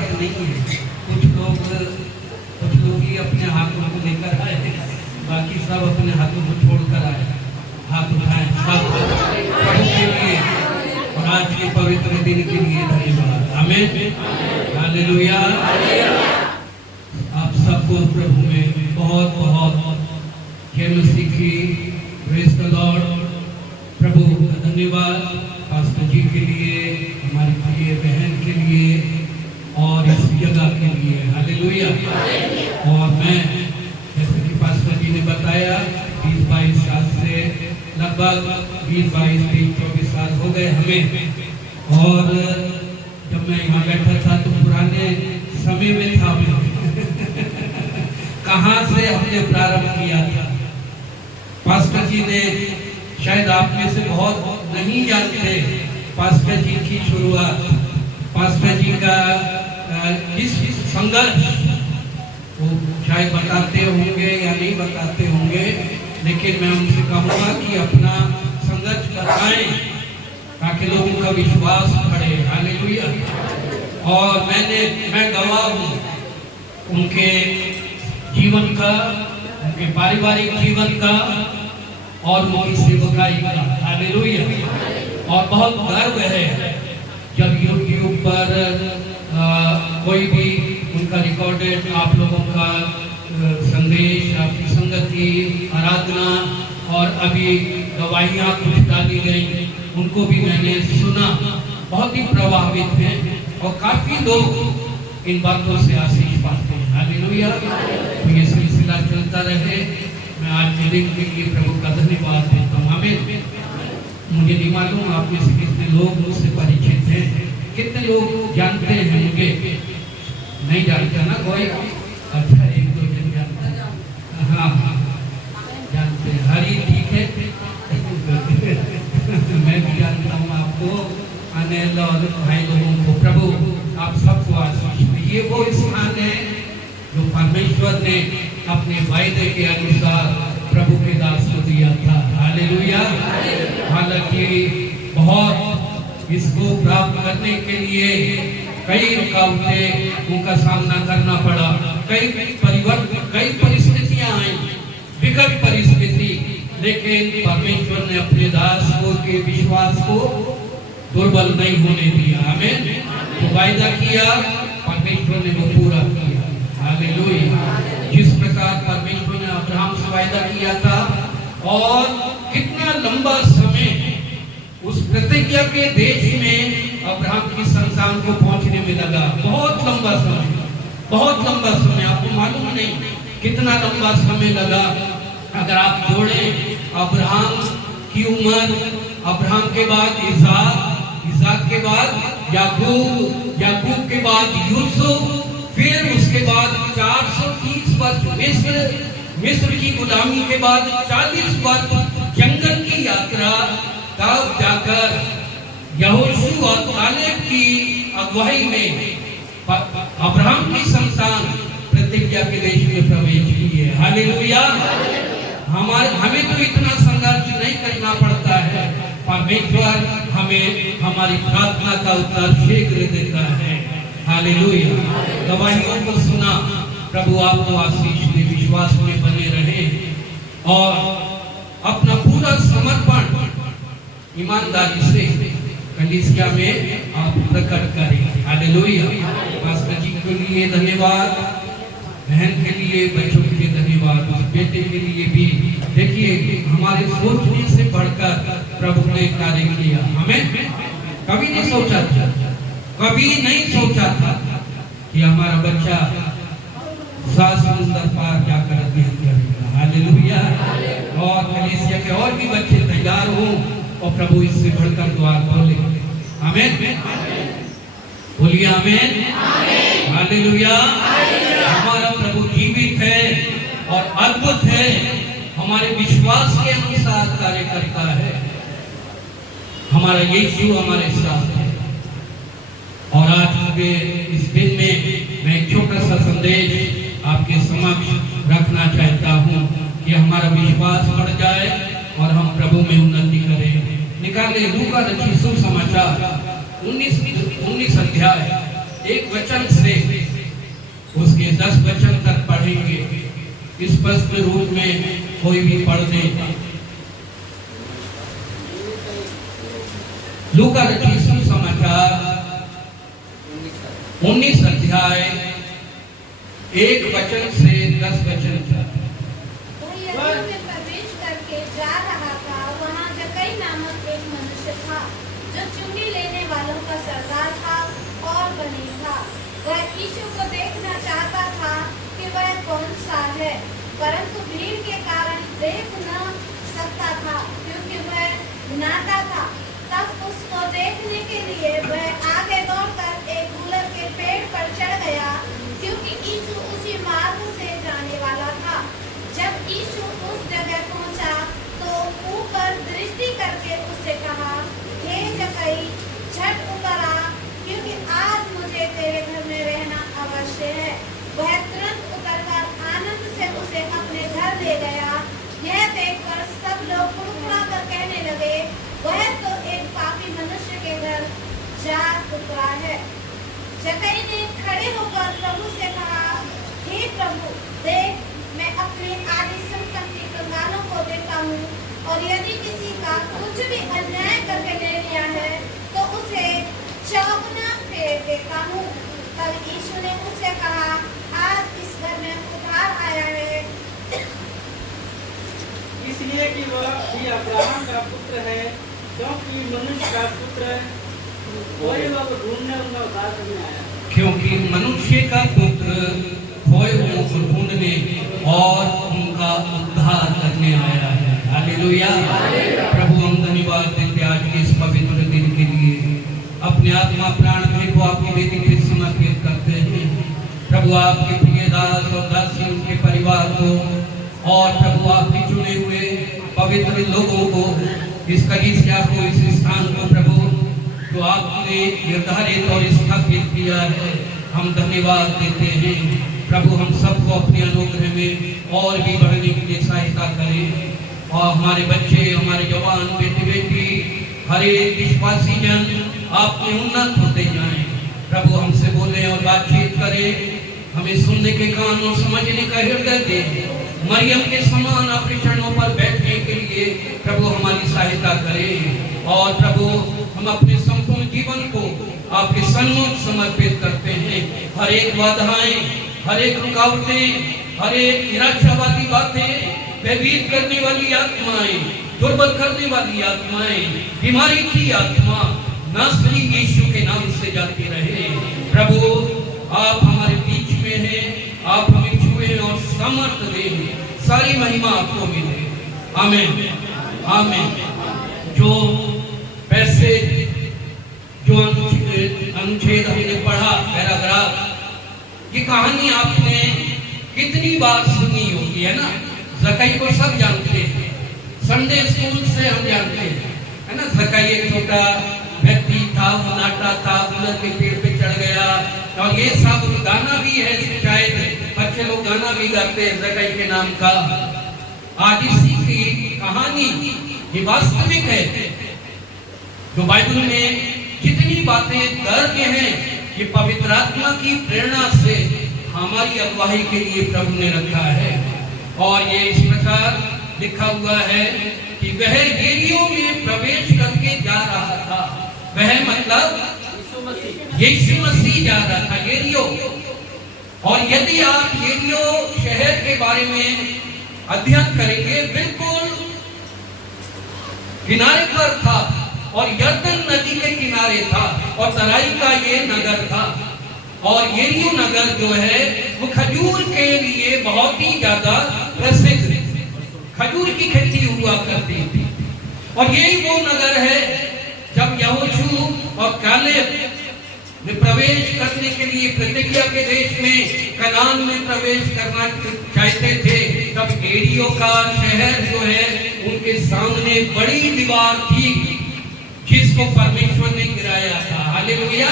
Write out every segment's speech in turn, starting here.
हाथ नहीं है, कुछ लोग ही अपने हाथों को लेकर आए, बाकी सब अपने हाथों को छोड़कर आए। हाथ उठाएं सब प्रभु के लिए और आज के पवित्र दिन के लिए धन्यवाद। आमीन, हालेलुया। आप सबको प्रभु में बहुत बहुत सीखी, प्रेज द लॉर्ड। प्रभु का धन्यवाद पास्टर जी के लिए, हमारी प्रिय बहन के लिए और इस जगह के लिए, हालेलुया। और मैं जैसे कि पास्टर जी ने बताया 20-22 साल से, लगभग 20-22-23-24 साल हो गए हमें। और जब मैं यहाँ बैठा था तो पुराने समय में था मैं कहाँ से हमने प्रारंभ किया था। पास्टर जी ने, शायद आप में से बहुत नहीं जानते पास्टर जी की शुरुआत, पास्टर जी का किस संघर्ष वो शायद बताते होंगे या नहीं बताते होंगे, लेकिन मैं उनसे कहूँगा कि अपना संघर्ष बताएं ताकि लोगों का विश्वास बढ़े। हालेलुया। और मैं गवाह हूँ उनके जीवन का, उनके पारिवारिक जीवन का और उनकी सेवकाई का। हालेलुया। और बहुत गर्व है जब यूट्यूब पर कोई भी उनका रिकॉर्डेड आप लोगों का संदेश, आपकी संगति, आराधना और अभी गवाहियाँ कुछ डाली गई, उनको भी मैंने सुना, बहुत ही प्रभावित हैं और काफी लोग इन बातों से आशीष पाते हैं। हालेलुया। तो ये सिलसिला चलता रहे। मैं आज के दिन के लिए प्रभु का धन्यवाद देता हूँ। आमीन। मुझे नहीं मालूम आप में से कितने लोग मुझसे परिचित हैं, कितने लोग जानते हैं मुझे, नहीं जानते ना कोई? अच्छा, 1-2 जन जानते हैं। हाँ, जानते हैं। हरी ठीक है मैं भी जानता हूँ आपको, अनिल और भाई लोगों को। प्रभु आप सबको आशीष दे। ये वो स्थान है जो परमेश्वर ने अपने वायदे के अनुसार प्रभु के दास को दिया था। हालेलुया। हालांकि बहुत इसको प्राप्त करने के लिए कई रुकावटें उनका सामना करना पड़ा, कई परिस्थितियां आई, विकट परिस्थिति, लेकिन परमेश्वर ने अपने दास को के विश्वास को दुर्बल नहीं होने दिया। आमीन। तो वायदा किया, परमेश्वर ने वो पूरा किया। हालेलुया। जिस प्रकार परमेश्वर ने अब्राहम से वायदा किया था, और कितना लंबा समय उस प्रतिज्ञा के देश में अब्राहम की संतान को पहुंचने में लगा। बहुत लंबा समय, बहुत लंबा समय, आपको मालूम नहीं कितना लंबा समय लगा। अगर आप जोड़ें अब्राहम की उम्र, अब्राहम के बाद इसाक के बाद याकूब के बाद यूसुफ, फिर उसके बाद 430 वर्ष मिस्र की गुलामी के बाद 40 वर्ष जंगल की यात्रा, तब जाकर यहोशू और कालेब की अगुवाई में अब्राहम की संतान प्रतिज्ञा के देश में प्रवेश किए। हालेलुया। हमें तो इतना संघर्ष नहीं करना पड़ता है, परमेश्वर हमें हमारी प्रार्थना का उत्तर शीघ्र देता है। हालेलुया। गवाहियों को सुना, प्रभु आपको आशीष दे, विश्वास में बने रहे और अपना पूरा समर्पण ईमानदारी से कलीसिया में आप प्रकट करें। हालेलुया। पास्टर जी के लिए धन्यवाद, बहन के लिए, बच्चों के लिए धन्यवाद, उस बेटे के लिए भी। देखिए, हमारे सोचने से बढ़कर प्रभु ने कार्य किया। हमें कभी नहीं सोचा था कि हमारा बच्चा 7 समुंदर पार जाकर अध्ययन करेगा। हालेलुया। और कलीसिया के और भी बच्चे तैयार हों और प्रभु इससे बढ़कर द्वार खोले। आमीन। बोलिए आमीन। हालेलुया। हमारा प्रभु जीवित है और अद्भुत है, हमारे विश्वास के अनुसार कार्य करता है। हमारा यीशु हमारे साथ है। और आज के इस दिन में मैं एक छोटा सा संदेश आपके समक्ष रखना चाहता हूँ कि हमारा विश्वास बढ़ जाए और हम प्रभु में उन्नति करें। निकाले लूका रचित सुसमाचार 19 अध्याय एक वचन से उसके 10 वचन तक पढ़ेंगे। स्पष्ट रूप में कोई भी पढ़ दे। लूका रचित सुसमाचार 19 अध्याय 1 वचन से 10 वचन तक। प्रवेश करके जा रहा था, वहाँ जक्कई नामक एक मनुष्य था जो चुंगी लेने वालों का सरदार था और बनी था। वह यीशु को देखना चाहता था कि वह कौन सा है, परंतु भीड़ के कारण देख न सकता था क्योंकि वह नाटा था। तब उसको देखने के लिए वह आगे दौड़कर एक गुलर के पेड़ पर चढ़ गया, क्योंकि यीशु उसी मार्ग से जाने वाला था। जब यीशु उस जगह पहुंचा तो ऊपर दृष्टि करके उससे कहा, हे जक्कई, झट उतर आ, क्योंकि आज मुझे तेरे घर में रहना अवश्य है। वह तुरंत उतरकर आनंद से उसे अपने घर ले गया। यह देखकर सब लोग कुड़कुड़ाकर कहने लगे, वह तो एक पापी मनुष्य के घर जा उतरा है। जक्कई ने खड़े होकर प्रभु से कहा, हे प्रभु, देख, मैं अपनी आधी संपत्ति कंगालों को देता हूँ, और यदि किसी का कुछ भी अन्याय करके ले लिया है तो उसे चौगुना फेर देता हूँ। तब यीशु ने उससे कहा, आज इस घर में उद्धार आया है, इसलिए कि वह भी अब्राहम का पुत्र है, क्योंकि मनुष्य का पुत्र खोए हुए को ढूंढने उनका उद्धार करने आया। क्योंकि मनुष्य का पुत्र खोए हुओं को ढूंढने और उनका उद्धार करने आया है। हालेलुया। प्रभु हम धन्यवाद देते आज के इस पवित्र दिन के लिए। अपने आत्मा प्राण को आपकी वेदी पे समर्पित करते हैं। प्रभु आपके प्रिय दास और दासी उनके परिवार को, और प्रभु आपके चुने हुए पवित्र लोगों को, इस कलीसिया को, इस स्थान को प्रभु जो आपने निर्धारित और स्थापित किया है, हम धन्यवाद देते हैं। प्रभु हम सबको अपने अनुग्रह में और भी बढ़ने के लिए सहायता करें, और हमारे बच्चे, हमारे जवान, बेटे बेटी, हर एक विश्वासी जन आपने उन्नत होते जाएं। प्रभु हमसे बोले और बातचीत करें, हमें सुनने के कान और समझने का हृदय दें। मरियम के समान अपने चरणों पर बैठने के लिए प्रभु हमारी सहायता करें, और प्रभु हम अपने संपूर्ण जीवन को आपके सन्मुख समर्पित करते हैं। हर एक बाधाएं, हर एक रुकावटें, हर एक निराशावादी बातें, भयभीत करने वाली आत्माएं, दुर्बल करने वाली आत्माएं, बीमारी की आत्मा नासरी यीशु के नाम से जाती रहे। प्रभु आप हमारे बीच में हैं, आप हमें छुए और सामर्थ दें। सारी महिमा आपको मिले। आमीन, आमीन। जो पैसे, जो अनुच्छेद हमने पढ़ा, पैराग्राफ, ये कहानी आपने कितनी बार सुनी होगी, है ना? जक्कई को सब जानते हैं, संडे स्कूल से हम जानते हैं, है ना? जक्कई एक छोटा व्यक्ति था, नाटा था, गुलर के पेड़ पे चढ़ गया, और ये सब गाना भी है, शायद बच्चे लोग गाना भी गाते हैं जक्कई के नाम का। आज इसी की कहानी ये वास्तविक है, जो बाइबल में जितनी बातें दर्ज हैं, ये पवित्र आत्मा की प्रेरणा से हमारी अगुवाई के लिए प्रभु ने रखा है। और ये इस प्रकार लिखा हुआ है कि वह यरीहो में प्रवेश करके जा रहा था। वह मतलब यीशु मसीह जा रहा था यरीहो। और यदि आप यरीहो शहर के बारे में अध्ययन करेंगे, बिल्कुल किनारे पर था, और यरदन नदी के किनारे था, और तराई का ये नगर था। और यरीहो नगर जो है वो खजूर के लिए बहुत ही ज्यादा प्रसिद्ध, खजूर की खेती हुआ करती थी। और यही वो नगर है जब यहोशू और कालेब ने प्रवेश करने के लिए प्रतिज्ञा के देश में, कनान में प्रवेश करना चाहते थे, तब यरीहो का शहर जो है उनके सामने बड़ी दीवार थी जिसको परमेश्वर ने गिराया था। हालेलुया।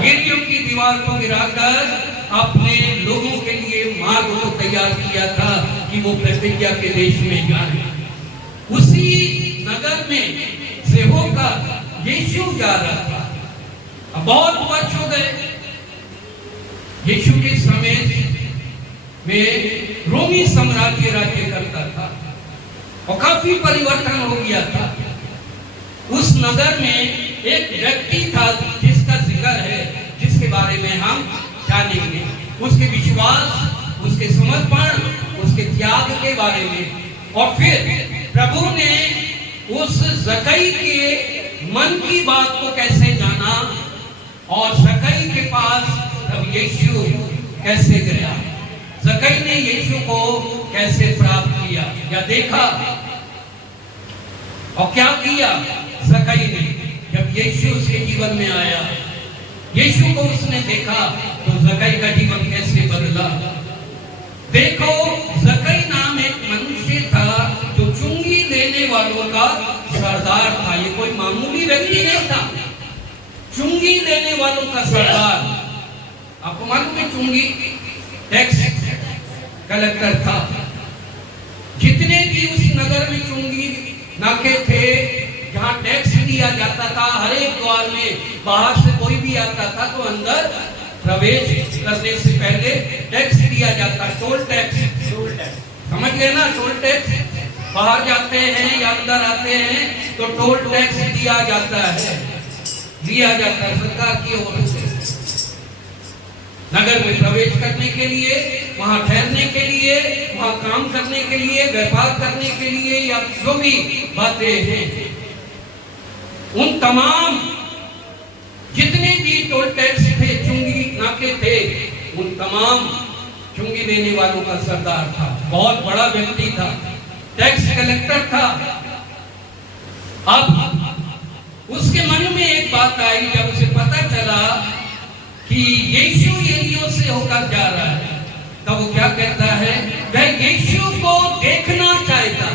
यरीहो की दीवार को गिराकर अपने लोगों के लिए मार्ग को तैयार किया था कि वो प्रतिज्ञा के देश में जाए। उसी नगर में से होकर यीशु जा रहा था। अब बहुत वर्ष हो गए, यीशु के समय में रोमी साम्राज्य राज्य करता था और काफी परिवर्तन हो गया था। उस नगर में एक व्यक्ति था जिसका जिक्र है, जिसके बारे में हम जानेंगे, उसके विश्वास, उसके समर्पण, उसके त्याग के बारे में। और फिर प्रभु ने उस जक्कई के मन की बात को कैसे जाना और जक्कई के पास तब यीशु कैसे गया, जक्कई ने यीशु को कैसे प्राप्त किया या देखा और क्या किया जक्कई ने जब यीशु उसके जीवन में आया। यीशु को उसने देखा तो जक्कई का जीवन कैसे बदला। देखो, जक्कई नाम एक मनुष्य था जो चुंगी लेने वालों का सरदार था। ये कोई मामूली व्यक्ति नहीं था, चुंगी लेने वालों का सरदार। आपको मालूम है चुंगी टैक्स कलेक्टर था। जितने भी उस नगर में चुंगी नाके थे जहाँ टैक्स दिया जाता था, हर एक द्वार में बाहर से कोई भी आता था तो अंदर प्रवेश करने से पहले टैक्स दिया जाता, टोल टैक्स। समझ गए ना, टोल टैक्स। बाहर जाते हैं या अंदर आते हैं तो टोल टैक्स दिया जाता है, लिया जाता है सरकार की ओर से। नगर में प्रवेश करने के लिए, वहां ठहरने के लिए, वहां काम करने के लिए, व्यापार करने के लिए या जो भी बातें हैं, उन तमाम जितने भी टोल टैक्स थे, चुंगी नाके थे, उन तमाम चुंगी लेने वालों का सरदार था। बहुत बड़ा व्यक्ति था, टैक्स कलेक्टर था। अब उसके मन में एक बात आई जब उसे पता चला कि यीशु यरीहो से होकर जा रहा है, तब वो क्या कहता है, वह यीशु को देखना चाहता,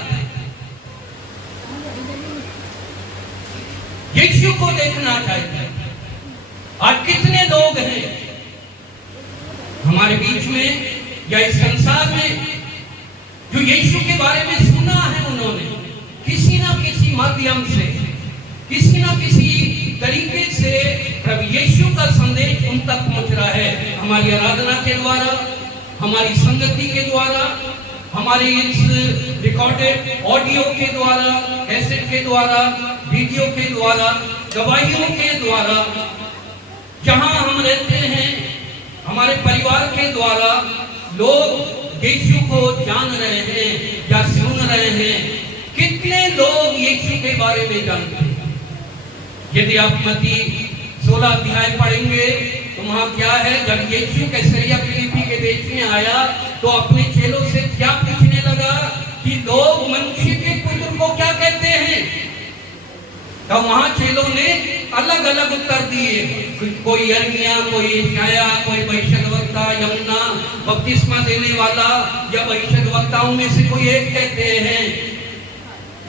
यीशु को देखना चाहता है। आज कितने लोग हैं हमारे बीच में या इस संसार में जो यीशु के बारे में सुना है, उन्होंने किसी ना किसी माध्यम से, किसी ना किसी तरीके से प्रभु यीशु का संदेश उन तक पहुंच रहा है। हमारी आराधना के द्वारा, हमारी संगति के द्वारा, हमारे इस रिकॉर्डेड ऑडियो के द्वारा, कैसेट के द्वारा, वीडियो के द्वारा, गवाहियों के द्वारा, जहां हम रहते हैं, हमारे परिवार के द्वारा लोग यीशु को जान रहे हैं या सुन रहे हैं। कितने लोग यीशु के बारे में जानते हैं? यदि आप मत्ती 16 अध्याय पढ़ेंगे तो वहां क्या है, जब यीशु कैसरिया फिलिप्पी के देश में आया तो अपने चेलों से क्या पूछने लगा कि लोग मनुष्य के पुत्र को क्या कहते हैं। तो वहां चेलों ने अलग अलग उत्तर दिए, कोई यर्मिया, कोई यशाया, कोई भविष्यद्वक्ता, यमुना बपतिस्मा देने वाला या भविष्यद्वक्ताओं में से कोई एक कहते हैं।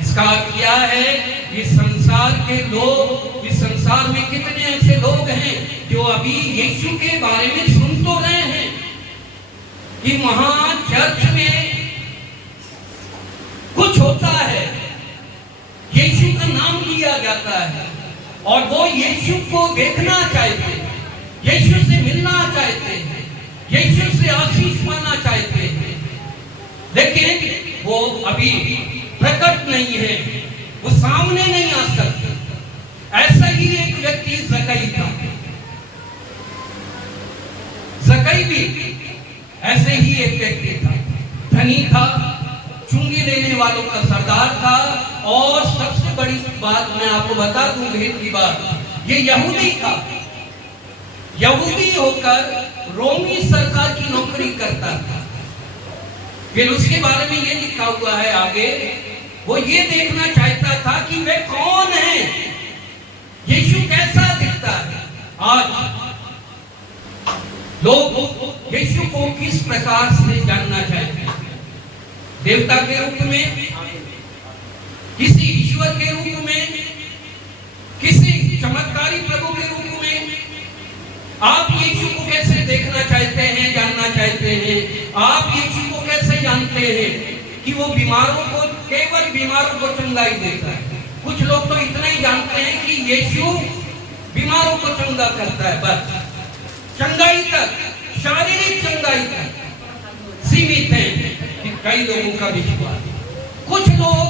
इसका अर्थ क्या है, इस संसार के लोग, इस संसार में कितने ऐसे लोग हैं जो अभी यीशु के बारे में सुन तो रहे हैं कि वहां चर्च में कुछ होता है, यीशु का नाम लिया जाता है और वो यीशु को देखना चाहते हैं, यीशु से मिलना चाहते हैं, यीशु से आशीष पाना चाहते हैं, लेकिन वो अभी प्रकट नहीं है, वो सामने नहीं आ सकते। ऐसा ही एक व्यक्ति जक्कई था। जक्कई भी ऐसे ही एक व्यक्ति था, धनी था, चुंगी लेने वालों का सरदार था और सबसे बड़ी बात मैं आपको बता दूं, भेद की बात, ये यहूदी था। यहूदी होकर रोमी सरकार की नौकरी करता था। फिर उसके बारे में ये लिखा हुआ है आगे, वो ये देखना चाहता था कि वे कौन है, यीशु कैसा दिखता है। आज लोग यीशु को किस प्रकार से जानना चाहते हैं, देवता के रूप में, किसी ईश्वर के रूप में, किसी चमत्कारी प्रभु के रूप में। आप यीशु को कैसे देखना चाहते हैं, जानना चाहते हैं? आप यीशु को कैसे जानते हैं कि वो बीमारों को, केवल बीमारों को चंगाई देता है? कुछ लोग तो इतना ही जानते हैं कि यीशु बीमारों को चंगा करता है, बस चंगाई तक, कई लोगों का विश्वास। कुछ लोग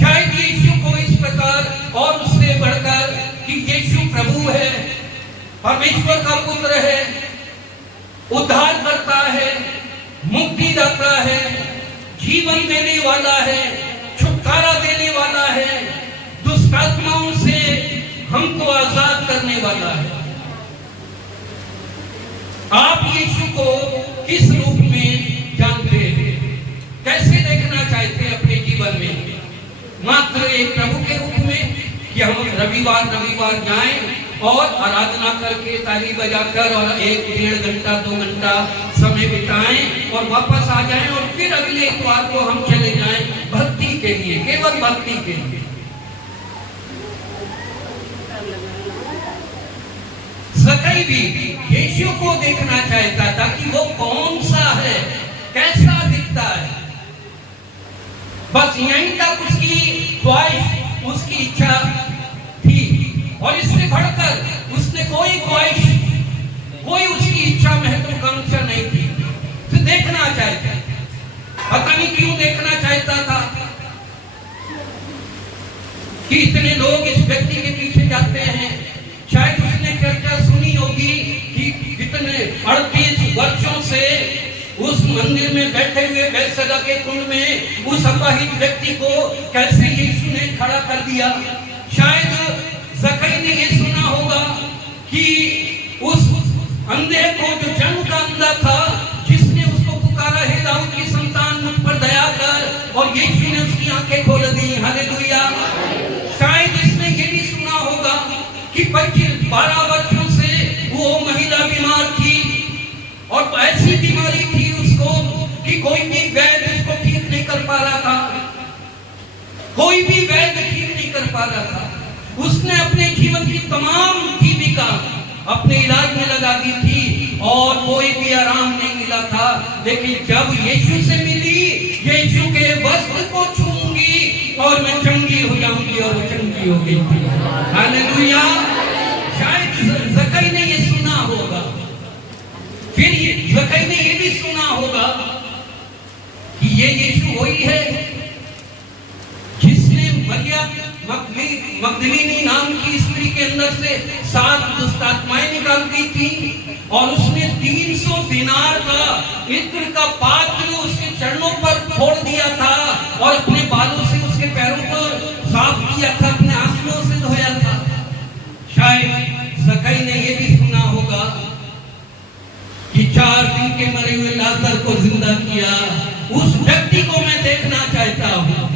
शायद यीशु को इस प्रकार और उससे बढ़कर कि यीशु प्रभु है, परमेश्वर का पुत्र है, उद्धार करता है, मुक्ति दाता है, जीवन देने वाला है, छुटकारा देने वाला है, दुष्ट आत्माओं से हमको आजाद करने वाला है। आप यीशु को किस रूप में जानते हैं? कैसे देखना चाहते हैं अपने जीवन में? मात्र एक प्रभु के रूप में कि हम रविवार जाएं और आराधना करके ताली बजाकर और 1-1.5 घंटा 2 घंटा समय बिताएं और वापस आ जाएं और फिर अगले इतवार को हम चले जाएं भक्ति के लिए, केवल भक्ति के लिए। ज़कई भी यीशु को देखना चाहता था कि वो कौन सा है, कैसा दिखता है। बस यहीं तक उसकी ख्वाहिश, उसकी इच्छा थी और इससे बढ़कर उसने कोई ख्वाहिश, कोई उसकी इच्छा, महत्वाकांक्षा नहीं थी। तो देखना चाहता, पता नहीं क्यों देखना चाहता था कि इतने लोग इस व्यक्ति के पीछे जाते हैं। शायद उसने चर्चा सुनी होगी कि कितने 38 वर्षों से उस मंदिर में बैठे हुए बैतसैदा के कुंड में उस अपराहित व्यक्ति को कैसे यीशु ने खड़ा कर दिया। शायद ज़कई ने ये सुना होगा कि उस अंधे को, जो जन्म का अंधा था, जिसने उसको पुकारा, हे दाऊद की संतान मुझ पर दया कर, और यीशु ने उसकी आंखें खोल दी। हालेलुया। शायद इसने ये भी सुना होगा कि 12 वर्षों से वो महिला बीमार थी और ऐसी बीमारी थी उसको कि कोई भी वैद्य उसको ठीक नहीं कर पा रहा था, कोई भी वैद्य ठीक नहीं कर पा रहा था। उसने अपने जीवन की तमाम जीविका अपने इलाज में लगा दी थी और कोई भी आराम नहीं मिला था। लेकिन जब यीशु से मिली, यीशु के वस्त्र को छूंगी और मैं चंगी हो जाऊंगी, और वो चंगी हो गई थी। हालेलुया। शायद ज़कई ने ये सुना होगा। फिर ज़कई ने ये भी सुना होगा कि ये यीशु वही है जिसने मरियम मगदलीनी नाम की स्त्री के अंदर से 7 दुष्ट आत्माएं निकाल दी थी और उसने 300 दिनार का इत्र का पात्र उसके चरणों पर फोड़ दिया था और अपने बालों से उसके पैरों को साफ किया था, अपने आंसुओं से धोया था। शायद ज़कई ने ये भी सुना होगा कि 4 दिन के मरे हुए लाजर को जिंदा किया। उस व्यक्ति को मैं देखना चाहता हूँ।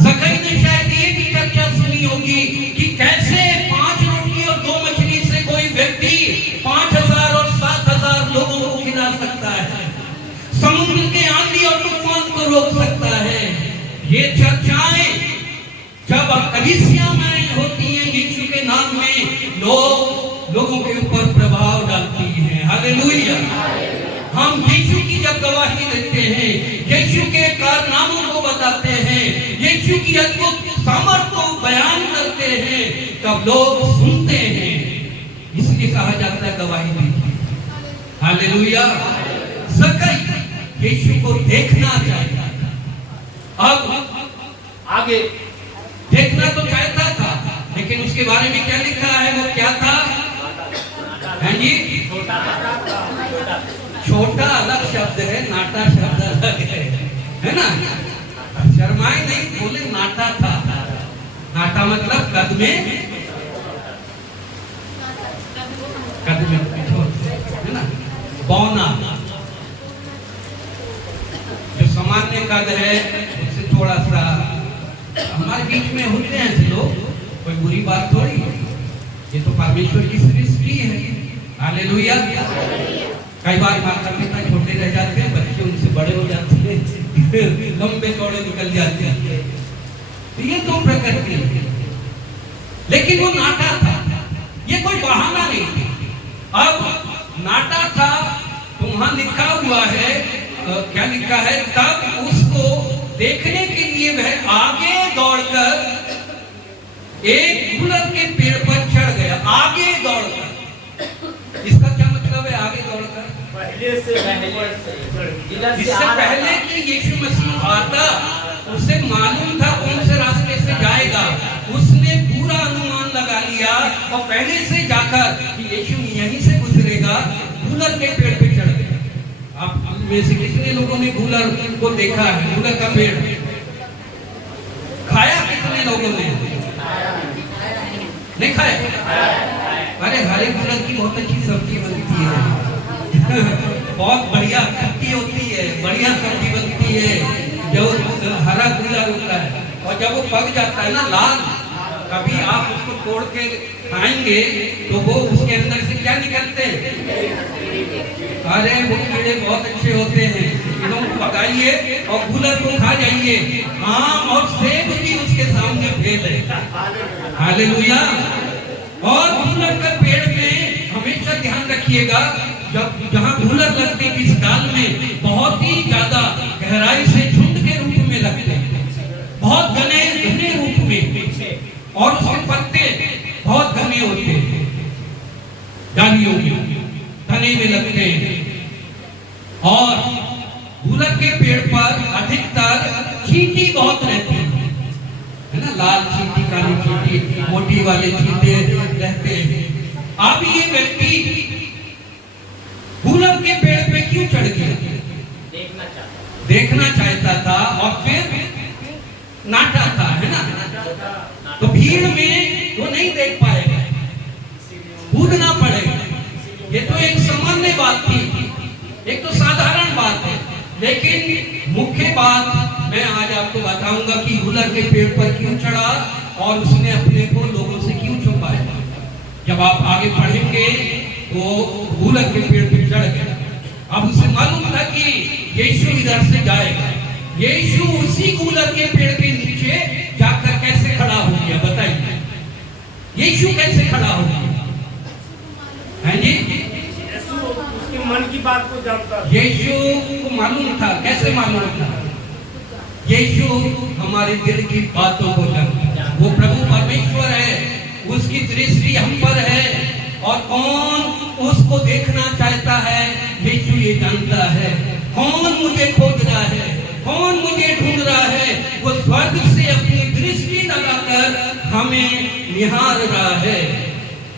ज़कई ने शायद ये भी चर्चा सुनी होगी कि कैसे 5 रोटी और 2 मछली से कोई व्यक्ति 5000 और 7000 लोगों को खिला सकता है, समुद्र के आंधी और तूफान को रोक सकता है। ये चर्चाएं जब कलीसिया में होती हैं, यीशु के नाम में लोगों के ऊपर प्रभाव डालती हैं। हालेलुया। हम यीशु की जब गवाही देते हैं, यीशु के कारनामों को बताते हैं, यीशु की अद्भुत सामर्थ को बयान करते हैं, तब लोग सुनते हैं। इसलिए कहा जाता है गवाही दी। हालेलुया। ज़कई यीशु को देखना चाहता था। अब आगे देखना तो चाहता था, लेकिन उसके बारे में क्या लिखा है? वो क्या था? जी, छोटा अलग शब्द है, नाटा शब्द अलग है ना? शर्माए नहीं, बोले नाटा था। नाटा मतलब कद में है ना? बौना, जो सामान्य कद है उससे थोड़ा सा। हमारे बीच में होते हैं ऐसे लोग, कोई बुरी बात थोड़ी है, ये तो परमेश्वर की सृष्टि है। हालेलुया। कई बार माता पिता छोटे रह जाते हैं, बच्चे उनसे बड़े हो जाते हैं, लंबे चौड़े निकल जाते हैं, तो ये तो प्रकृति है। लेकिन वो नाटा था, ये कोई बहाना नहीं था। अब नाटा था तो वहां लिखा हुआ है, क्या लिखा है? तब उसको देखने के लिए वह आगे दौड़कर एक गुलर के पेड़ पर चढ़ गया। आगे दौड़कर, इसका क्या मतलब है? आगे दौड़कर इससे पहले कि यीशु मसीह आता, उसे मालूम था कौन से रास्ते से जाएगा। उसने पूरा अनुमान लगा लिया और पहले से जाकर कि यीशु यहीं से गुजरेगा, गूलर के पेड़ पे चढ़ गया। आप में से कितने लोगों ने गूलर को देखा है? गूलर का पेड़ खाया कितने लोगों ने? नहीं खाया? अरे हरे गूलर की बहुत अच्छी सब्जी बनती है बहुत बढ़िया खट्टी होती है, बढ़िया सब्जी बनती है। जो हरा गूलर होता है और जब वो पक जाता है ना लाल, कभी आप उसको तोड़ के खाएंगे तो वो उसके अंदर से क्या निकलते हैं? अरे वो कीड़े बहुत अच्छे होते हैं। इनको पकाइए और गूलर को खा जाइए। आम और सेब भी उसके सामने फेल है। हालेलुया। और गूलर का पेड़ में हमेशा ध्यान रखिएगा, जब जहाँ गूलर लगते हैं इस डाल में बहुत ही ज्यादा गहराई से झुंड के रूप में लगते हैं, बहुत घने रूप में, और उसके पत्ते बहुत घने होते हैं, डालियों में घने में लगते हैं। और गूलर के पेड़ पर अधिकतर चींटी बहुत रहती है ना, लाल चींटी, काली चींटी, मोटी वाले चींटे रहते हैं। अब ये व्यक्ति गूलर के पेड़ पे क्यों चढ़ गया? देखना चाहता था और फिर नाटा था, है ना? तो भीड़ में वो नहीं देख पाएगा, कूदना पड़ेगा। ये तो एक सामान्य बात थी, एक तो साधारण बात है, लेकिन मुख्य बात मैं आज आपको बताऊंगा कि गूलर के पेड़ पर क्यों चढ़ा और उसने अपने को लोगों से क्यों छुपाया। जब आप आगे पढ़ेंगे तो गूलर के पेड़ पर चढ़ गया। अब उसे मालूम था कि यीशु इधर से जाएगा। यीशु उसी गूलर के पेड़ के नीचे जाकर कैसे खड़ा हो गया? बताइए, यीशु कैसे खड़ा हो गया? है जी? यीशु उसके मन की बात को जानता था। यीशु को मालूम था। कैसे मालूम था? यीशु हमारे दिल की बातों को जानता। वो प्रभु परमेश्वर है, उसकी दृष्टि हम पर है और कौन उसको देखना चाहता है यीशु ये जानता है। कौन मुझे खोज रहा है, कौन मुझे ढूंढ रहा है, वो स्वर्ग से अपनी दृष्टि लगाकर हमें निहार रहा है।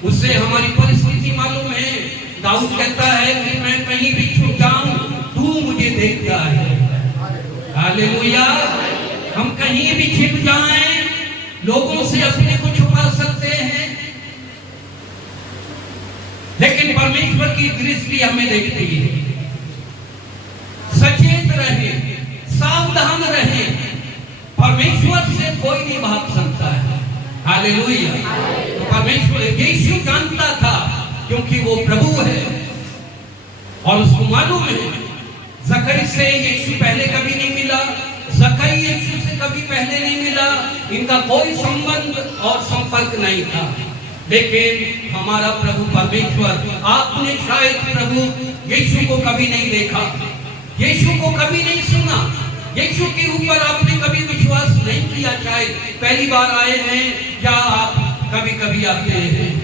उससे हमारी परिस्थिति मालूम है। दाऊद कहता है कि मैं कहीं भी छुप जाऊं तू मुझे देखता है। हालेलुया। हम कहीं भी छिप जाएं, लोगों से अपने को छुपा सकते हैं, लेकिन परमेश्वर की दृष्टि हमें देखती है। सचेत रहे, सावधान रहे, परमेश्वर से कोई नहीं भाग सकता है। हालेलुया। तो परमेश्वर यीशु जानता था क्योंकि वो प्रभु है और उसको मालूम है जकई से यीशु पहले कभी नहीं मिला, जकई यीशु से कभी पहले नहीं मिला, इनका कोई संबंध और संपर्क नहीं था। लेकिन हमारा प्रभु परमेश्वर, आपने शायद प्रभु यीशु को कभी नहीं देखा, यीशु को कभी नहीं सुना, यीशु के ऊपर आपने कभी विश्वास नहीं किया। शायद पहली बार आए हैं या आप कभी कभी आते हैं,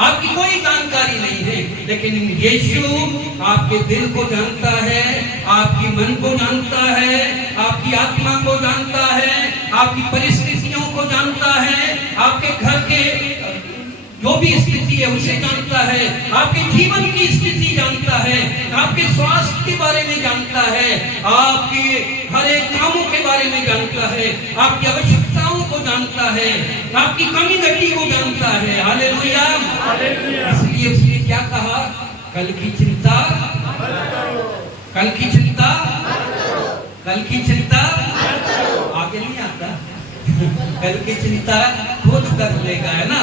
आपकी कोई जानकारी नहीं है, लेकिन यीशु आपके दिल को जानता है, आपकी मन को जानता है, आपकी आत्मा को जानता है, आपकी परिस्थितियों को जानता है, आपके घर के जो भी स्थिति है उसे जानता है, आपके जीवन की स्थिति जानता है, आपके स्वास्थ्य के बारे में जानता है, आपके हर एक कामों के बारे में जानता है, आपकी आवश्यकताओं को जानता है, आपकी कमी घटी को जानता है। हालेलुया। इसलिए उसने क्या कहा? कल की चिंता मत करो, कल की चिंता मत करो, कल की चिंता मत करो। आगे नहीं आता कल की चिंता खुद कर लेगा, है ना?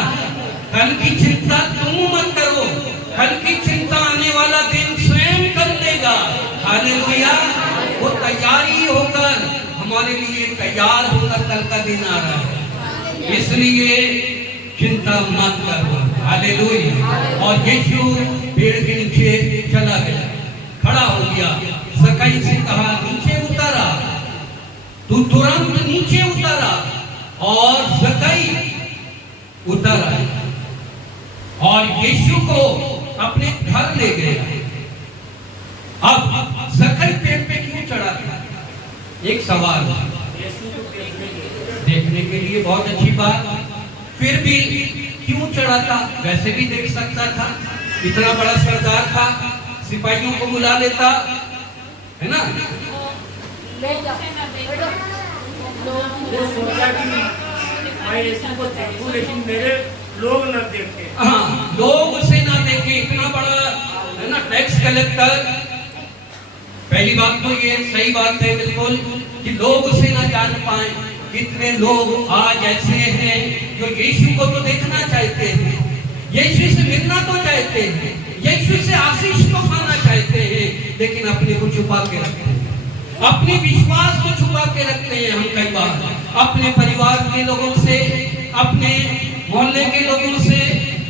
कल की चिंता तुम मत करो, कल की चिंता आने वाला दिन स्वयं कर लेगा। हालेलुया। वो तैयारी होकर हमारे लिए तैयार होकर कल का दिन आ रहा है, इसलिए चिंता मत करो। हालेलुया। और यीशु पेड़ के नीचे चला गया, खड़ा हो गया। जकई से कहा नीचे उतारा, तू तुरंत नीचे उतारा और जकई उतारा और यीशु को अपने घर ले गया। अब जक्कई पेड़ पे क्यों चढ़ा था? एक सवाल। यीशु को देखने के लिए बहुत अच्छी बात, फिर भी क्यों चढ़ा था? वैसे भी देख सकता था, इतना बड़ा सरदार था, सिपाहियों को बुला लेता, है ना? वो सोचा कि मैं यीशु को देखूं लेकिन मेरे लोग न देखें। हाँ, लोग उसे ना देखें, इतना बड़ा है ना टैक्स कलेक्टर। पहली बात तो ये सही बात है बिल्कुल कि लोग उसे ना जान पाए। कितने लोग आज ऐसे हैं जो यीशु को तो देखना चाहते हैं, यीशु से मिलना तो चाहते हैं, यीशु से आशीष तो पाना चाहते हैं, लेकिन अपने को छुपा के रखते हैं, अपने विश्वास को छुपा के रखते हैं। हम कई बार अपने परिवार के लोगों से, अपने मोहल्ले के लोगों से,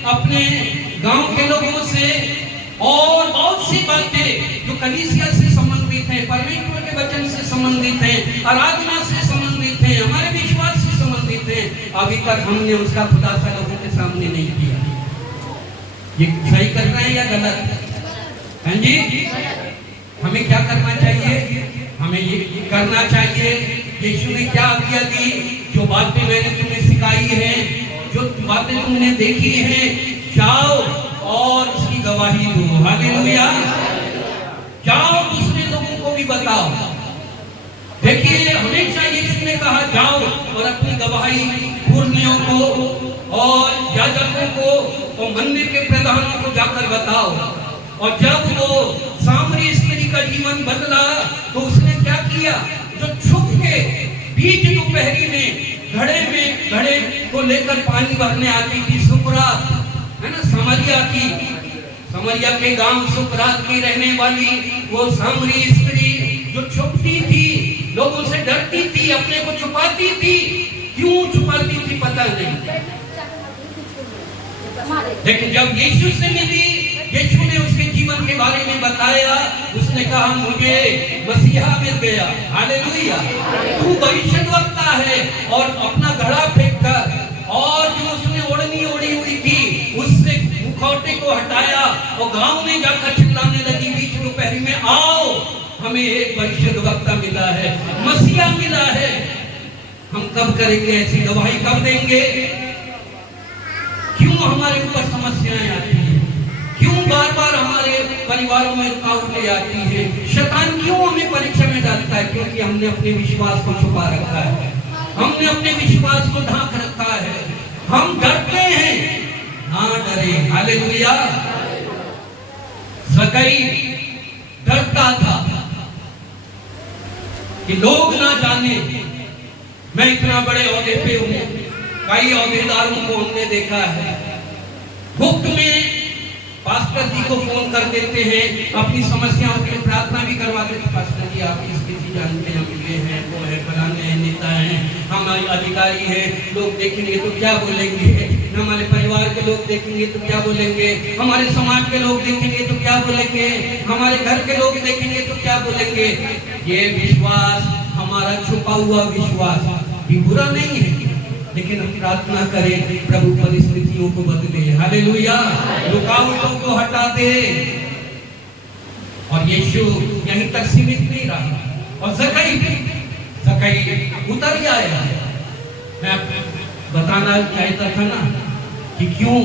अपने गांव के लोगों से और बहुत सी बातें जो कलीसिया से संबंधित हैं, परमेश्वर के वचन से संबंधित हैं, आराधना से संबंधित हैं, हमारे विश्वास से संबंधित हैं, अभी तक हमने उसका खुलासा लोगों के सामने नहीं किया। ये सही कर रहे हैं या गलत? हाँ जी, हमें क्या करना चाहिए? हमें ये करना चाहिए, यीशु ने क्या आज्ञा दी? जो बातें मैंने तुम्हें सिखाई है, जो बातें तुमने देखी हैं, जाओ और उसकी गवाही दो। हालेलुया। जाओ दूसरे लोगों को भी बताओ। देखिए, हमेशा यीशु ने कहा जाओ और अपनी गवाही पुरनियों को और याजकों को और मंदिर के प्रधानों को जाकर बताओ। और जब वो सामरी स्त्री का जीवन बदला तो उसने क्या किया? जो छुप के बीच दोपहरी में घड़े को लेकर पानी भरने आती थी, सुकरात, है ना, समरिया के गांव सुकरात की रहने वाली वो सामरी स्त्री जो छुपती थी, लोगों से डरती थी, अपने को छुपाती थी। क्यों छुपाती थी पता नहीं, लेकिन जब यीशु से मिली, यीशु ने उसके जीवन के बारे में बताया, उसने कहा मुझे मसीहा मिल गया। हालेलुया। तू भविष्यद्वक्ता है। और अपना घड़ा फेंक कर और जो उसने ओढ़नी ओढ़ी हुई थी उससे मुखौटे को हटाया और गांव में जाकर चिल्लाने लगी बीच दोपहरी में, आओ हमें एक भविष्यद्वक्ता मिला है, मसीहा मिला है। हम कब करेंगे ऐसी गवाही? कब देंगे? क्यों हमारे ऊपर समस्याएं आती हैं? क्यों बार बार हमारे परिवारों में रुकावटें आती है? शैतान क्यों हमें परीक्षा में डालता है? क्योंकि हमने अपने विश्वास को छुपा रखा है, हमने अपने विश्वास को ढांक रखा है। हम डरते हैं, ना डरे। हालेलुया। जक्कई डरता था कि लोग ना जाने मैं इतना बड़े ओहदे पे हूं। कई ओहदेदारों को हमने देखा है, गुप्त में पास्टर जी को फोन कर देते हैं, अपनी समस्याओं के लिए प्रार्थना भी करवा देते। पास्टर जी आप इस स्थिति जानते हैं, हम ये हैं, वो है, फलाने हैं, नेता हैं, हमारे अधिकारी हैं, लोग देखेंगे तो क्या बोलेंगे, हमारे परिवार के लोग देखेंगे तो क्या बोलेंगे, हमारे समाज के लोग देखेंगे तो क्या बोलेंगे, हमारे घर के लोग देखेंगे तो क्या बोलेंगे। ये विश्वास, हमारा छुपा हुआ विश्वास भी बुरा नहीं है, लेकिन हम प्रार्थना करें प्रभु परिस्थितियों को बदले। हालेलुया। रुकावटों को हटा दे। और यीशु यहीं तक सीमित नहीं रहा और जक्कई उतर जाएगा। मैं बताना चाहता था ना कि क्यों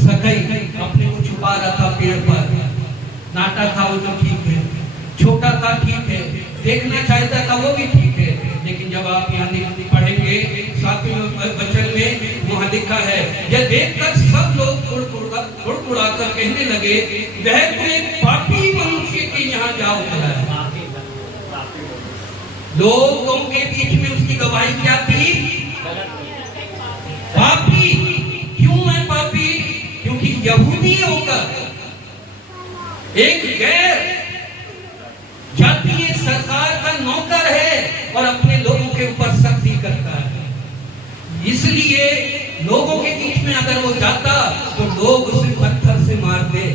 जक्कई अपने को छुपा रहा था पेड़ पर। नाटा था वो तो ठीक है, छोटा था ठीक है, देखना चाहता था वो भी ठीक है, लेकिन जब आप यहाँ पढ़ेंगे 7वें वचन में वहां लिखा है, यह देखकर सब लोग कुड़कुड़ा कर कहने लगे, वह तो एक पापी मनुष्य के यहाँ जा उतरा है। लोगों के बीच में उसकी गवाही क्या थी? पापी। क्यों है पापी? क्योंकि यहूदी होकर एक गैर जातीय सरकार का नौकर है और अपने लोगों के ऊपर सख्ती करता है। इसलिए लोगों के बीच में अगर वो जाता तो लोग उसे पत्थर से मार दे,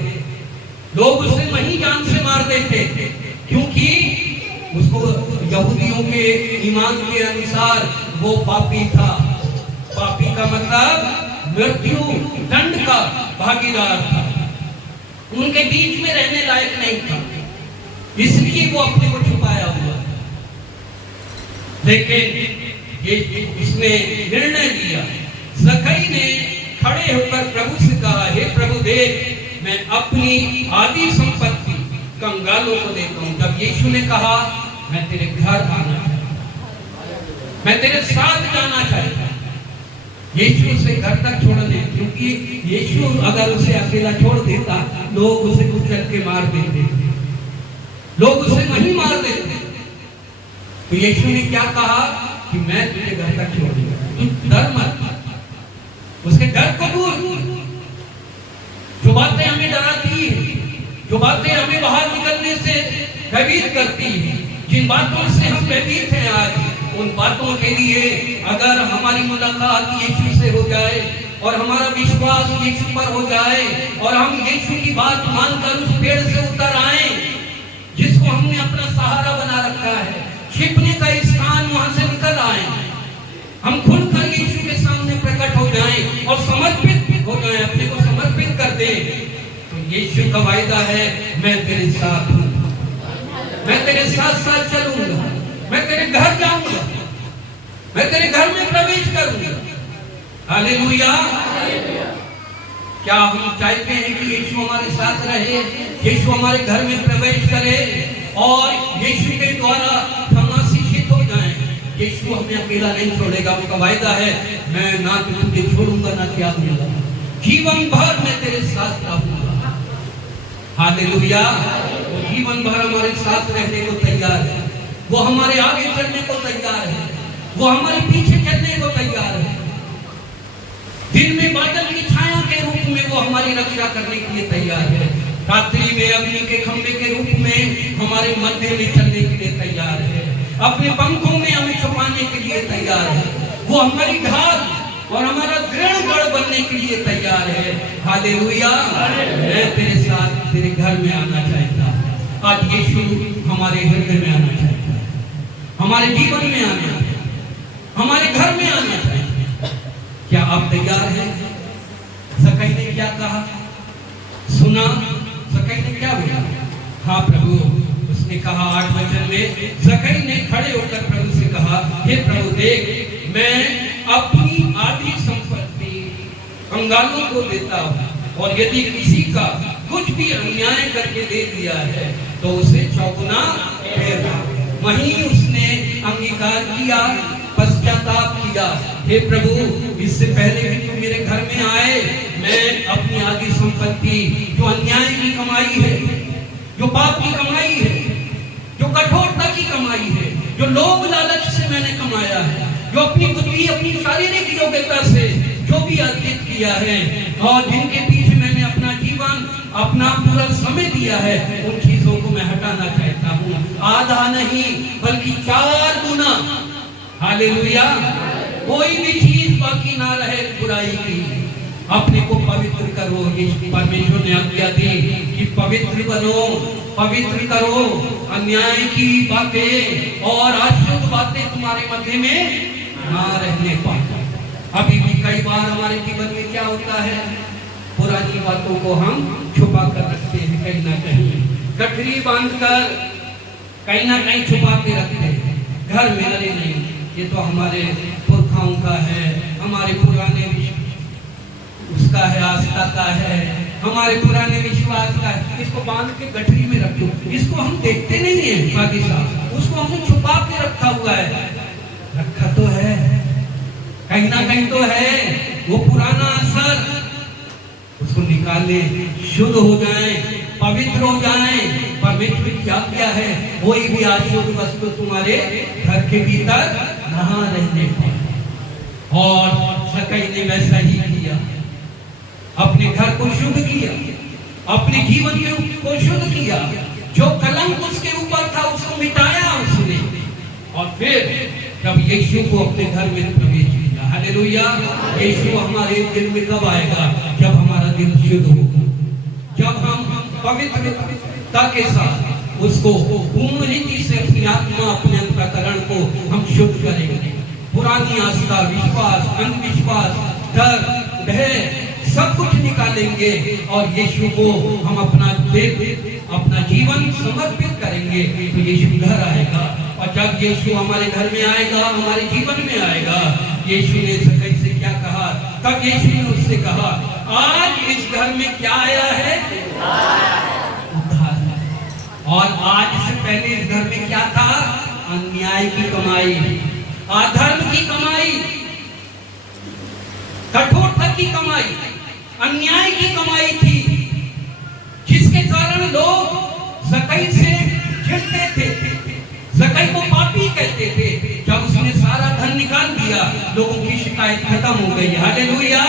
लोग उसे वहीं जान से मार देते, क्योंकि उसको यहूदियों के ईमान के अनुसार वो पापी था। पापी का मतलब मृत्यु दंड का भागीदार था, उनके बीच में रहने लायक नहीं था। इसलिए वो अपने को छुपाया हुआ है। लेकिन ये इसने निर्णय लिया, ज़क्कई ने खड़े होकर प्रभु से कहा, हे प्रभु देख, मैं अपनी आधी संपत्ति कंगालों को देता हूं। जब यीशु ने कहा, मैं तेरे घर आना चाहता हूं, मैं तेरे साथ जाना चाहता हूं, यीशु उसे घर तक छोड़ने, क्योंकि यीशु अगर उसे अकेला छोड़ देता, लोग उसे कुचल के मार देते, लोग उसे नहीं मार देते। तो यीशु ने क्या कहा कि मैं तुझे घर तक छोड़ दूंगा, तू डर मत। उसके डर को दूर, जो बातें हमें डराती है, जो बातें हमें बाहर निकलने से भयभीत करती है, जिन बातों से हम भयभीत हैं आज, उन बातों के लिए अगर हमारी मुलाकात यीशु से हो जाए और हमारा विश्वास यीशु पर हो जाए और हम यीशु की बात मानकर उस पेड़ से उतर आए जिसको हमने अपना सहारा बना रखा है, छिपने का स्थान वहां से निकल आए, हम खुलकर यीशु के सामने प्रकट हो जाएं और समर्पित हो जाएं, अपने को समर्पित कर दें, तो यीशु का वायदा है, मैं तेरे साथ हूं, मैं तेरे साथ साथ चलूंगा, मैं तेरे घर जाऊंगा, मैं तेरे घर में प्रवेश करूंगा। हालेलुया। क्या हम चाहते हैं कि यीशु हमारे साथ रहे, यीशु हमारे घर में प्रवेश करे और यीशु के द्वारा हम आशीषित हो जाएं? यीशु हमें अकेला नहीं छोड़ेगा, उसका वायदा है, मैं ना तुझे छोड़ूंगा ना त्यागूंगा, जीवन भर मैं तेरे साथ रहूंगा। हालेलुया। वो जीवन भर हमारे साथ रहने को तैयार है, वो हमारे आगे चलने को तैयार है, वो हमारे पीछे चलने को तैयार है। दिन में बादल की छाया के रूप में वो हमारी रक्षा करने के लिए तैयार है, रात्रि में अग्नि के खंभे के रूप में हमारे मध्य में चलने के लिए तैयार है, अपने पंखों में हमें छुपाने के लिए तैयार है, वो हमारी ढाल और हमारा दृढ़ गढ़ बनने के लिए तैयार है। हालेलुया। मैं तेरे साथ तेरे घर में आना चाहता हूं। आज यीशु हमारे हृदय में आना चाहता है, हमारे जीवन में आना चाहता है, हमारे घर में आना चाहता है। क्या आप तैयार हैं? ज़क्कई ने क्या कहा, सुना? ज़क्कई ने क्या बोला? हाँ प्रभु, उसने कहा 8 वचन में, ज़क्कई ने खड़े होकर प्रभु से कहा, हे प्रभु देख, मैं अपनी आधी संपत्ति कंगालों को देता हूँ, और यदि किसी का कुछ भी अन्याय करके दे दिया है तो उसे चौगुना फेर दो। वहीं उसने अंगीकार किया, पश्चाताप किया, हे प्रभु, इससे पहले भी तुम मेरे घर में आए, मैं अपनी आधी संपत्ति जो अन्याय की कमाई है, जो पाप की कमाई है, जो कठोरता की कमाई है, जो लोभ लालच से मैंने कमाया है, जो अपनी बुद्धि, अपनी शारीरिक योग्यता से जो भी अर्जित किया है और जिनके पीछे मैंने अपना जीवन, अपना पूरा समय दिया है, उन चीजों को मैं हटाना चाहता हूँ। आधा नहीं बल्कि 4 गुना। हालेलुया। कोई भी चीज बाकी ना रहे बुराई की। अपने को पवित्र करो, परमेश्वर ने आज्ञा दी कि पवित्र बनो, पवित्र करो, अन्याय की बातें और अशुद्ध बातें तुम्हारे मध्य में ना रहने पाए। अभी भी कई बार हमारे जीवन में क्या होता है, पुरानी बातों को हम छुपा कर रखते हैं, कहीं ना कहीं गठरी बांधकर कहीं ना कहीं छुपा के रखते हैं घर में। अरे नहीं, ये तो हमारे पुरखाओं का है, हमारे पुराने उसका है, आस्था का है, हमारे पुराने विश्वास का है, इसको बांध के गठरी में रखो। इसको हम देखते नहीं है बाकी साहब, उसको हमने छुपा के रखा हुआ है। रखा तो है, कहीं ना कहीं तो है वो पुराना असर, उसको निकाले, शुद्ध हो जाए, पवित्र हो जाए। परमेश्वर की आज्ञा है, कोई भी अशुद्ध वस्तु तुम्हारे घर के भीतर ना रहने पाए। और ज़क्कई ने वैसा ही किया, अपने घर को शुद्ध किया, अपने जीवन को शुद्ध किया, जो कलंक उसके ऊपर था उसको मिटाया उसने, और फिर जब यीशु को अपने घर में प्रवेश किया। हालेलुया। यीशु हमारे दिल में कब आएगा? जब हमारा दिल शुद्ध होगा, जब हम पवित्रता के साथ उसको पूर्ण रीति से अपनी आत्मा, अपने अंतःकरण को हम शुद्ध करेंगे। पुरानी आस्था, विश्वास, अंधविश्वास, डर, भय सब कुछ निकालेंगे और यीशु को हम अपना जीवन समर्पित करेंगे। करेंगे तो यीशु घर आएगा। और जब यीशु हमारे घर में आएगा, हमारे जीवन में आएगा, यीशु ने ज़कई से क्या कहा? तब यीशु ने उससे कहा, आज इस घर में क्या आया है? उद्धार। और आज से पहले इस घर में क्या था? अन्याय की कमाई, अधर्म की कमाई, कठोरता की कमाई, अन्याय की कमाई थी, जिसके कारण लोग ज़कई से चिढ़ते थे, ज़कई को पापी कहते थे। जब उसने सारा धन निकाल दिया, लोगों की शिकायत खत्म हो गई। हालेलुया।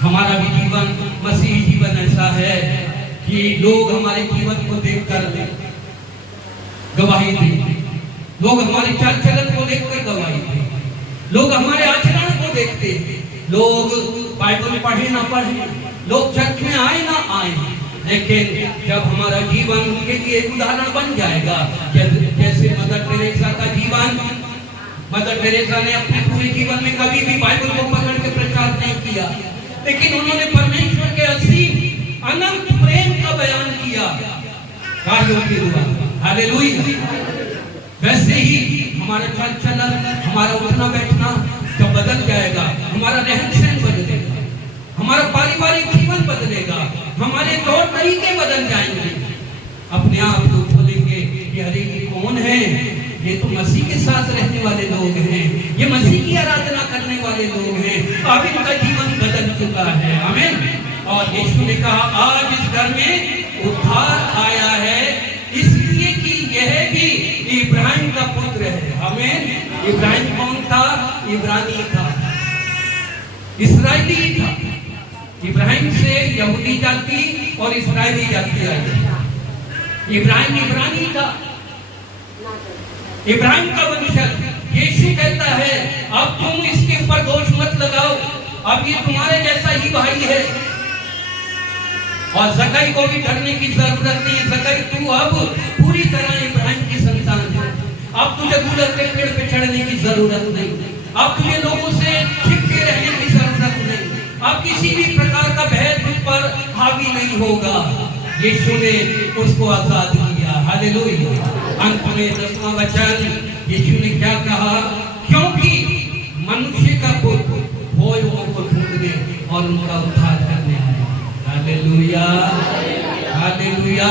हमारा भी जीवन, मसीही जीवन ऐसा है कि लोग हमारे जीवन को देखकर गवाही देते, लोग हमारे चाल चलन को देखकर गवाही देते, लोग हमारे आचरण को देखते, लोग बाइबल पढ़े ना पढ़े, लोग चर्च में आए ना आए, लेकिन जब हमारा जीवन उनके लिए एक उदाहरण बन जाएगा, जैसे मदर टेरेसा का जीवन, मदर टेरेसा ने अपने पूरे जीवन में कभी भी बाइबल को पकड़ के प्रचार नहीं किया, लेकिन उन्होंने परमेश्वर के असीम अनंत प्रेम का बयान किया कार्यों के द्वारा। हालेलुया। वैसे ही हमारा चाल चलन, हमारा उठना बैठना जब बदल जाएगा, हमारा रहन सहन बदलेगा, हमारा पारिवारिक जीवन बदलेगा, हमारे तौर तरीके बदल जाएंगे। अपने आप को बोलेंगे कि अरे ये कौन है? ये तो मसीह के साथ रहने वाले लोग हैं, ये मसीह की आराधना करने वाले लोग हैं, अब इनका जीवन बदल चुका है। आमीन। और यीशु ने कहा, आज इस घर में उद्धार आया है, इसलिए कि यह भी इब्राहिम का पुत्र है। आमीन। इब्राहिम कौन था? इब्रानी था, इस्राएली था। इब्राहिम से यहूदी जाति और इस्राएली जाति आई। इब्राहिम इब्रानी था, इब्राहिम का वंशज। यीशु कहता है, अब तुम इसके ऊपर दोष मत लगाओ, अब ये तुम्हारे जैसा ही भाई है। और ज़कई को भी डरने की जरूरत नहीं है। ज़कई, तू अब पूरी तरह इब्राहिम की संतान है। अब तुझे गूलर के पेड़ पे चढ़ने की जरूरत नहीं, अब तुझे लोगों से छिप के रहने की जरूरत नहीं, अब किसी भी प्रकार का भय तुझ पर हावी नहीं होगा। यीशु ने उसको आजाद किया। हालेलुया। अंत में 10वां वचन, यीशु ने क्या कहा? क्योंकि मनुष्य का पुत्र भोजों को ढूंढने और उनका उद्धार करने आया। Hallelujah, hallelujah.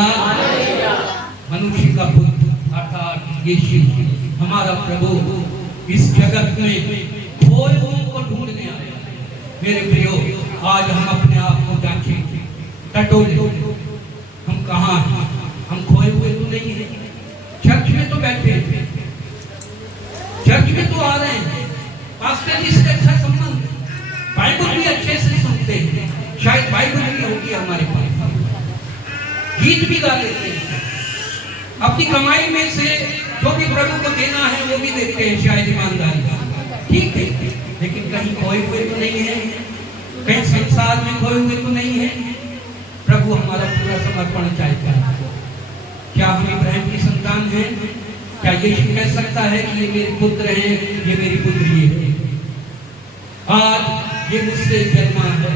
मनुष्य का पुत्र अर्थात यीशु, हमारा प्रभु, इस जगत में भोजों को ढूंढने आया। मेरे प्रियो, आज हम अपने आप को जांचें, टटोलें, हम कहाँ हैं? हम खोए हुए तो नहीं हैं। चर्च में तो बैठे हैं, चर्च में तो आ रहे हैं, पास्टर जी से अच्छा संबंध है, बाइबल भी अच्छे से सुनते हैं, शायद बाइबल भी होगी हमारे पास, गीत भी गा लेते हैं, अपनी कमाई में से जो भी प्रभु को देना है वो भी देते हैं, शायद ईमानदारी का, ठीक है, लेकिन कहीं खोए हुए तो नहीं है, कहीं संसार में खोए हुए तो नहीं है। प्रभु हमारा पूरा समर्पण चाहता है। क्या हम इब्राहिम की संतान हैं? क्या यीशु कह सकता है कि ये मेरे पुत्र हैं, ये मेरी पुत्री है? आज ये मुझसे जन्मा है,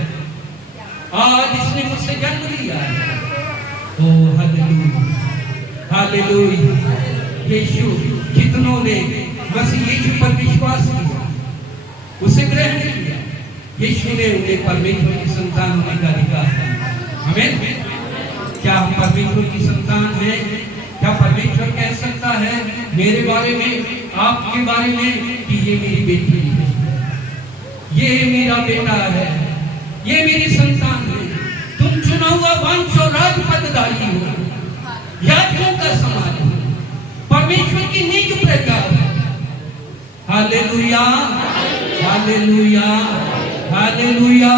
आज इसने मुझसे जन्म लिया है। ओ हालेलुया, हालेलुया। यीशु, जितनों ने मसीह यीशु पर विश्वास किया, उसे ग्रहण किया, यीशु ने उन्हें परमेश्वर की संतान होने का अधिकार दिया। आमीन। क्या हम परमेश्वर की संतान हैं? क्या परमेश्वर कह सकता है मेरे बारे में, आपके बारे में, कि ये मेरी बेटी है, ये मेरा बेटा है, ये मेरी संतान है, तुम चुना हुआ वंश और राजपदधारी हो, याजकों का समाज हो, परमेश्वर की निज प्रजा हो। Hallelujah, hallelujah, hallelujah.